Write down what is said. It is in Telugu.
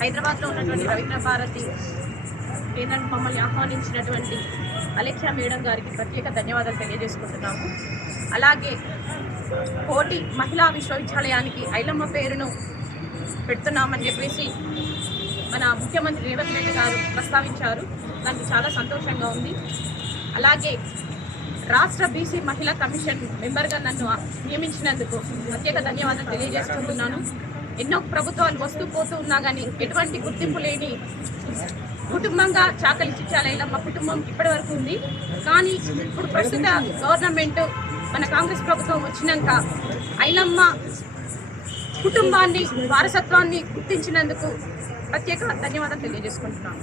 హైదరాబాద్లో ఉన్నటువంటి రవీంద్ర భారతి కేంద్రానికి మమ్మల్ని ఆహ్వానించినటువంటి అలెక్సా మేడం గారికి ప్రత్యేక ధన్యవాదాలు తెలియజేసుకుంటున్నాము. అలాగే కోటి మహిళా విశ్వవిద్యాలయానికి ఐలమ్మ పేరును పెడుతున్నామని చెప్పేసి మన ముఖ్యమంత్రి రేవంత్ రెడ్డి గారు ప్రస్తావించారు. దానికి చాలా సంతోషంగా ఉంది. అలాగే రాష్ట్ర బీసీ మహిళా కమిషన్ మెంబర్గా నన్ను నియమించినందుకు ప్రత్యేక ధన్యవాదాలు తెలియజేసుకుంటున్నాను. ఎన్నో ప్రభుత్వాలు వస్తూ పోతూ ఉన్నా కానీ ఎటువంటి గుర్తింపు లేని కుటుంబంగా చాకలి చిచ్చాలైనా మా కుటుంబం ఇప్పటి వరకు ఉంది. కానీ ఇప్పుడు ప్రస్తుత గవర్నమెంట్ మన కాంగ్రెస్ ప్రభుత్వం వచ్చినాక ఐలమ్మ కుటుంబాన్ని వారసత్వాన్ని గుర్తించినందుకు ప్రత్యేక ధన్యవాదాలు తెలియజేసుకుంటున్నాను.